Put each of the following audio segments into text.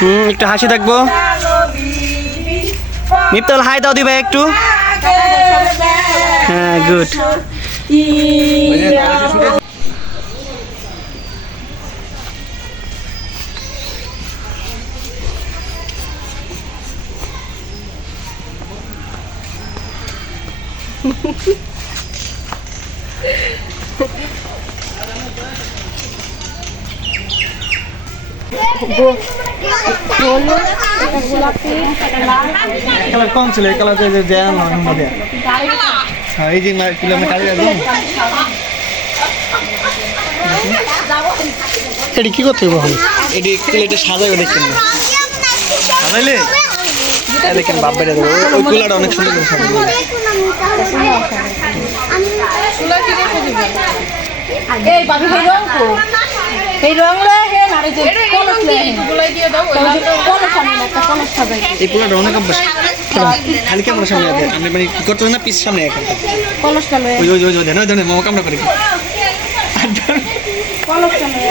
হুম একটু হাসি থাকব মিপ্তাল হাই দাও দিবে একটু। হ্যাঁ গুড। কালার কম ছিল এই কালার যে জ্যাম মধ্যে হ্যাঁ এই যে তুলে আমি কালি রাখব এটি কি করতে হবে এটি প্লেটে সাজাবে দেখছেন সাজাইলে? দেখেন বাপ বেড়ে দেবো ওই কুলাটা অনেক সুন্দর করে সাজাবো এই বাবু এই রং তো এই রং রে হে নারে যে কলস লে কলস আমি একটা কলস সাজাই এই কুলাটা অনেক অভ্যাস খালি ক্যামেরার সামনে আছে আমি মানে কি করতে না পিস সামনে এখন কলসটা লয়ে ওই ওই ওই ওই ধরে ধরে মামা কামড়া করে কি কলসটা লয়ে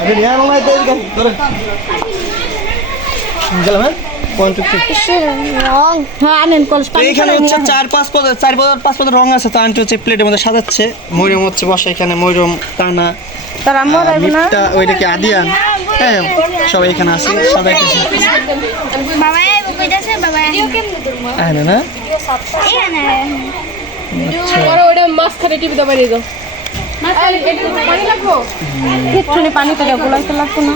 আরে নিয়ে আনো তেল গান ধরে গেলাম হ্যাঁ হ্যাঁ এইখানে হচ্ছে চার পাঁচ পদ চার পদ পাঁচ পদ রং আছে তো আন্টি হচ্ছে প্লেটের মধ্যে সাজাচ্ছে। ময়ূরম হচ্ছে বসে এখানে ময়ূরম টানা তার না ওইটা কি আদিয়ান হ্যাঁ সবাই এখানে আছে সাজাইতেছে বাবা কইতাছে বাবা হ্যাঁ না না? এখানে। ওরা ওটা যাও পানি লাগবো? পানি তো লাগতো না।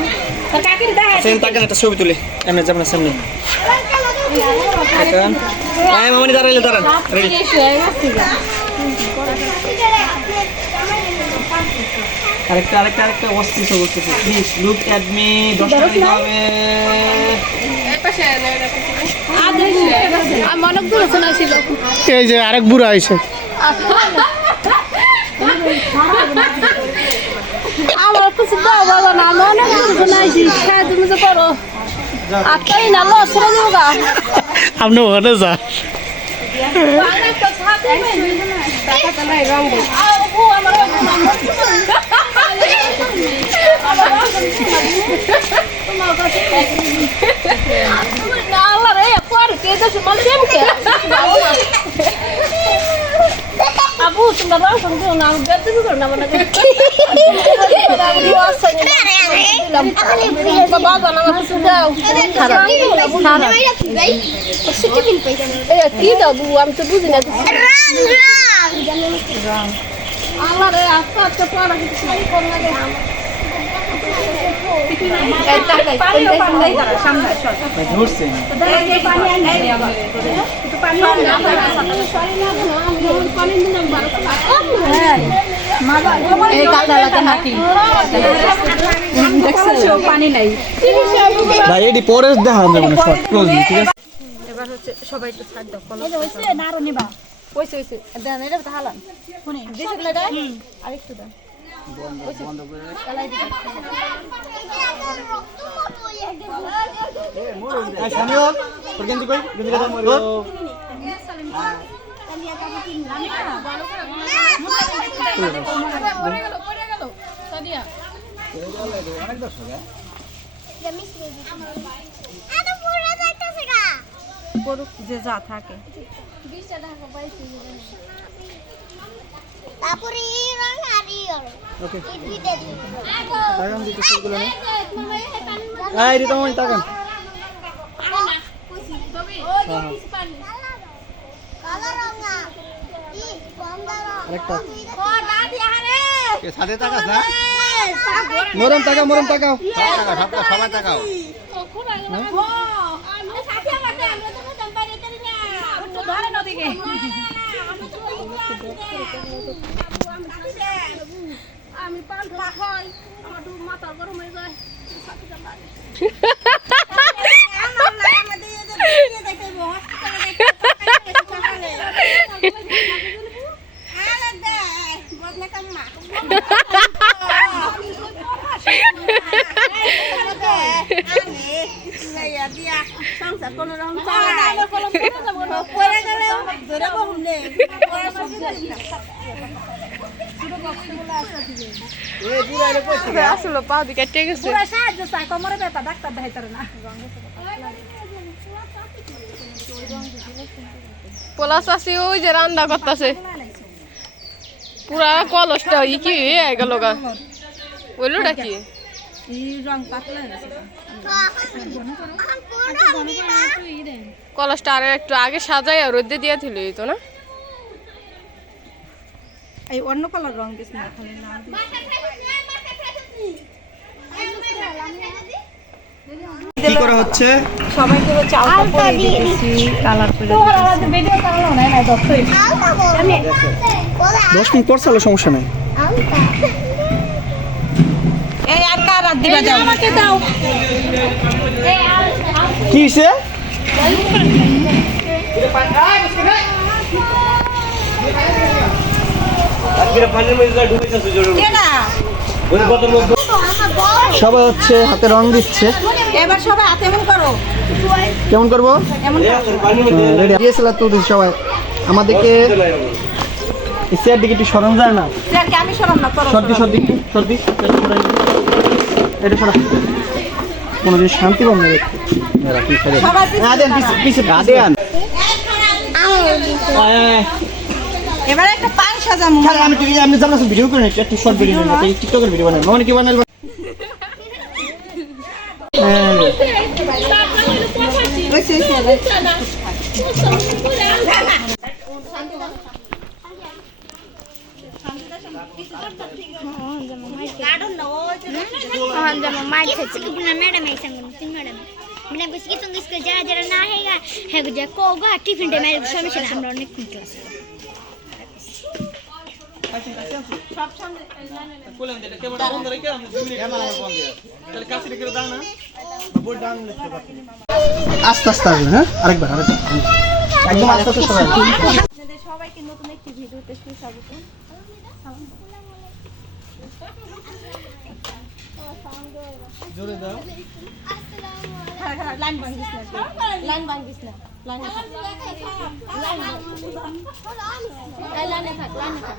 একটা ছবি তুলে। এমনি যাবেন সামনে দাঁড়াইলে দাঁড়ান আরেকটা আরেকটা আরেকটা অস্থির সব করতেছে প্লিজ লুক অ্যাট মি টাকা দিতে হবে। এই যে আরেক বুড়া আইছে। আমার কিছু দাও বাবা না আপনি ওখানে যা আল্লাহ রে পর কে তো সুমাল দেব আবু তোমরা কোন দিও না আমি বেদ দিবি না মানে বাবা কি দাও আমি। তো বুঝি না আল্লাহ আস্তে আস্তে পড়া কিছু কোন লাগে ধরছে এই কাদা লাগে নাকি? পানি নাই ভাই এটি পরে দেখা যাবে শর্ট ক্লোজ ঠিক আছে? এবার হচ্ছে সবাই তো ছাড় দাও দেন এটা তো হালান শুনি দিছে গুলো দেন? আরেকটু দেন। এই সামিউল তোর গেঞ্জি কই? গেঞ্জি কথা মরো যে যা থাকে তারপরে এই রং আর এই রং এই দুইটা দিন তাকান দিতে শুরু করলাম এই রিতা মনি তাকান কালো রং না ই কমলা ও দাদি সাথে তাকাস না? মরম তাকাও মরম তাকাও। তাকাও সবটা সবাই তাকাও। আমি পাল্টা হয় আমার তো মাথা গরম হয়ে যায়। আসলে পা দিকে কেটে গেছে। পুরা সাহায্য চাই কোমরে ব্যথা ডাক্তার দেখাইতারে না। পোলা চাষি ওই যে রান্না করতেছে। পুরা কলসটা ই কি হয়ে গেল গা। ওইলোটা কি কলসটা আর একটু আগে সাজাই আর রোদে দিয়ে দিল তো না? এই অন্য কালার রং দিস না খালি না কি করা হচ্ছে সবাইকে চাল কাপড় দিয়ে দিয়েছি কালার করে ভিডিও চালানো নাই না দত্ত দশ মিনিট পর চালো সমস্যা নেই এই আর কার রাত দিবা দাও আমাকে দাও কি হয়েছে সবাই হচ্ছে হাতে রং দিচ্ছে। এবার সবাই হাতে এমন করো। কেমন করব? রেডি তুলতেছি সবাই। আমাদেরকে চেয়ার দিকে একটু সরম যায় না? আমি সরাম না সর্দি সর্দি সর্দি এটা সরা কোনো দিন শান্তি পাবো না দেখতে হ্যাঁ দেন এবারে একটা পান সাজাম। আরে আমি ঠিক আমি জানাস ভিডিও করে নিচ্ছি শর্ট ভিডিও বানাবো টিকটকের ভিডিও বানাবো মানে কি বানাবো ম্যাডাম ম্যাডাম ম্যাডাম যারা যারা না হ্যাঁ টিফিন টাইম সমস্যা আমরা অনেক ক্লাস আস্তে আস্তে আসবে হ্যাঁ? আরেকবার আরেকবার। একদম আস্তে আস্তে সবাই সবাইকে নতুন একটি ভিডিওতে সুস্বাগত। লাইন ভাঙিস না লাইন ভাঙিস না লাইন লাইনে থাক লাইনে থাক লাইনে ঢুক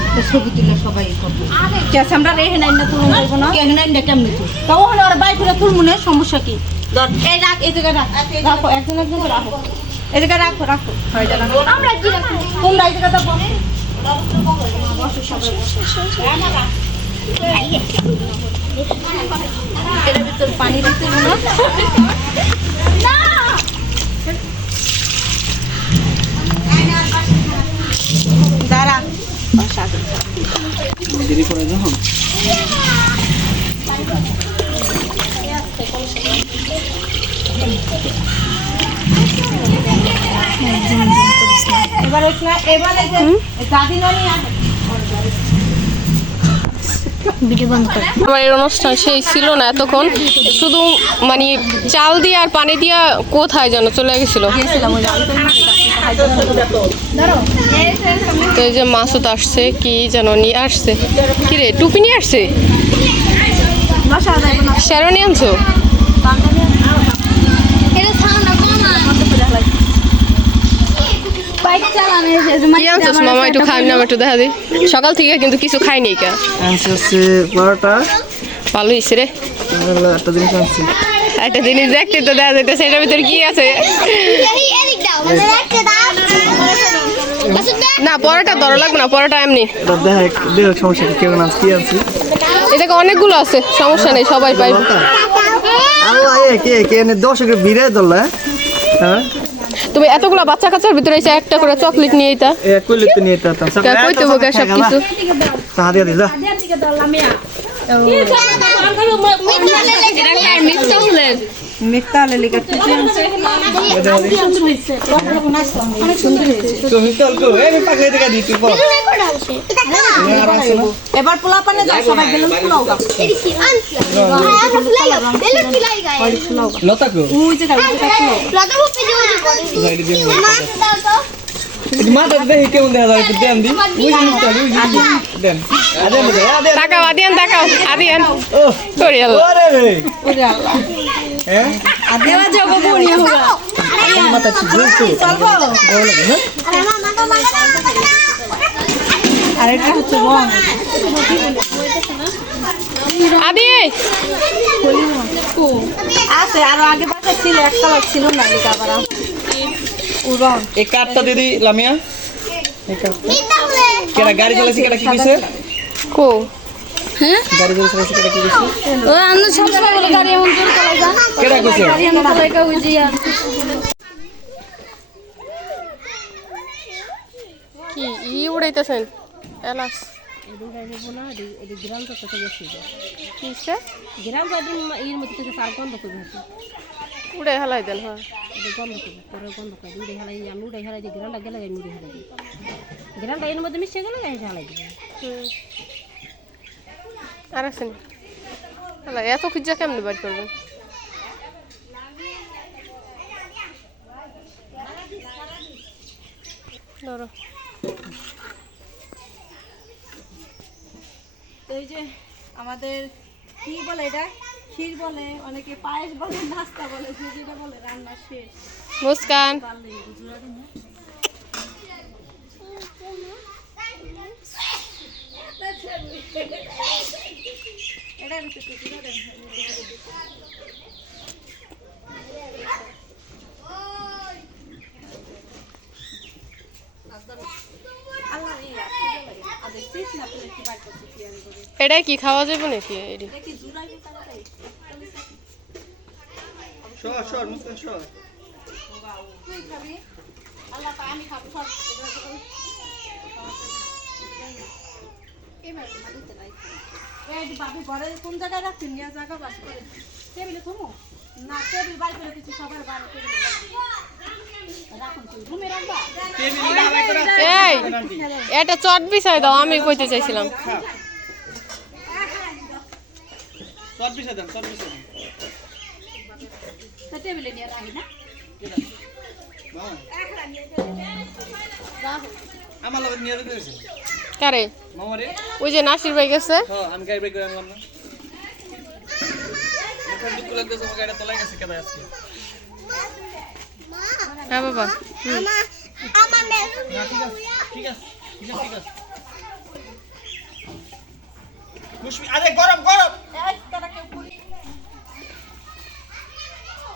ছবি তুলে সবাই করবে আমরা রেহে নাই না তুলুন যাব না। নাই না কেমনি তুই তো ওখানে ওরা বাইক করে সমস্যা কি? ধর এই রাখ এই জায়গায় রাখ। রাখো একজন একজন রাখো। এই জায়গায় রাখো রাখো। হয়ে যাবে আমরা কি রাখব? তোমরা এই জায়গাটা বসো। এর ভিতর পানি দিতে না। দেরি করে যখন? এবার এখানে এবার এই যে দাদি নানি আমার এই অনুষ্ঠান সেই ছিল না এতক্ষণ। শুধু মানে চাল দিয়ে আর পানি দিয়া কোথায় যেন চলে গেছিল? তো এই যে মাসুদ আসছে কি যেন নিয়ে আসছে। কি রে টুপি নিয়ে আসছে? শ্যারো নিয়ে আনছো? মামা একটু খাই না একটু দেখা দিই। সকাল থেকে কিন্তু কিছু খাইনি কা ভালো হয়েছে রে। একটা জিনিস আনছি। একটা জিনিস দেখতে তো দেখা যাইতে সেটার ভিতরে কি আছে? মানে না পরোটা ধরো লাগবে না পরোটা এমনি। এটা সমস্যা কেউ কি এটাকে অনেকগুলো আছে সমস্যা নেই সবাই পাই আল্লাহ এ কে কে এনে দর্শকের ভিড়ে ধরলা হ্যাঁ? তুমি এতগুলো বাচ্চা কাচ্চার ভিতরে এসে একটা করে চকলেট নিয়ে এটা এ কইলে তো নিয়ে যেতাম কে কইতে সব কিছু? এবার পোলা পানে যাও সবাই বেলুন ফুলাও গা। লতা কো একটু তাকাও আদিয়ান তাকাও আদিয়ান। ও আল্লাহ। ওরে আল্লাহ। হ্যাঁ দেওয়া যাব বনিয়া হোগা মাথা ছি তো লাগে হ্যাঁ আর এটা হচ্ছে রং আদি। আছে আরও আগে বাসা ছিল এক কালার ছিল না লিখা আবার ও রং এই কার্ডটা দিদি লামিয়া। এই কার্ডটা কেডা গাড়ি চালাইছে কেডা কি কইছে? কো? গাড়ি চালাইছে কেডা কি কইছে? ও আমরা সবসময় বলে গাড়ি এমন জোর চালাই যান কেডা কইছে? গাড়ি এমন চালাই কা উজিয়া কি ই উড়াইতেছেন? এলাস কিসে গ্রাম কদিন এর মধ্যে থেকে সার বন্ধ করে হতো উড়ে হেলাই দেন হ্যাঁ। এটা বন্ধ করে পরে বন্ধ করে উড়ে হেলাই আমি উড়ে হেলাই দিই গ্রামটা গেলে আমি উড়ে হেলাই দিই গ্রামটা এর মধ্যে মিশে গেলে আমি হেলাই দিই হুম। আর আছেন হেলা এত খুঁজা কেমনে বার করবেন? ধরো। এই যে আমাদের কি বলে এটা? ক্ষীর বলে অনেকে পায়েস বলে নাস্তা বলে যে যেটা বলে রান্না শেষ। মুস্কান। এটা কি খাওয়া যাবে নাকি এটি দেখি জুড়াই কি তাড়াতাড়ি। সর সর মুসকান সর আল্লাহ আমি খাব এবার ঘরে কোন জায়গায় রাখছেন নিয়ে জায়গা বাস করে টেবিলে না টেবিল বাই করে সবার এটা চট বিছাই দাও আমি কইতে চাইছিলাম। সর পিছে দেন তা টেবিলে নিয়ে রাখি না নিয়ে যেতে কারে? ওই যে নাসির ভাই গেছে। হ্যাঁ আমি গাড়ি বাইক আনলাম না। হ্যাঁ বাবা ঠিক আছে ঠিক আছে ঠিক আছে ঠিক আছে। মুশফি আরে গরম গরম দাঁড়াও একটু আরে না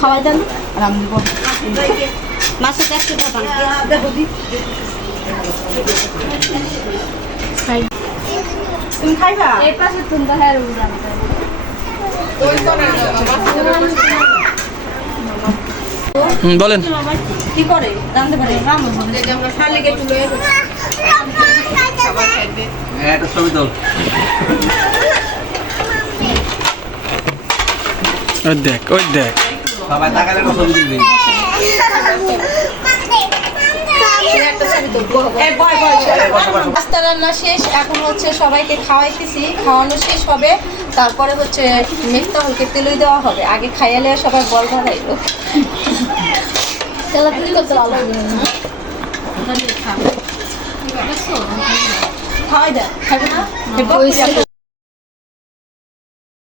খাওয়াই দেন আর আমি দিব মাছের একশো টাকা তুমি খাইবা এই পাশে তুমি হ্যাঁ উড়ান বলেন কি করে জানতে পারি আমরা শালে একটু লয়ে হ্যাঁ একটা ছবি তোল। ওই দেখ ওই দেখ। সবাই তাকালে একটা ছবি তুলবি। এই বয় বয় রাস্তা রান্না শেষ এখন হচ্ছে সবাইকে খাওয়াইতেছি। খাওয়ানো শেষ হবে তারপরে হচ্ছে মেঘতা হলকে তেলই দেওয়া হবে। আগে খাইয়ালে সবাই বল ধরাইলো তাহলে তুমি কত ভালো হবে খাওয়াই দেয় খাবে না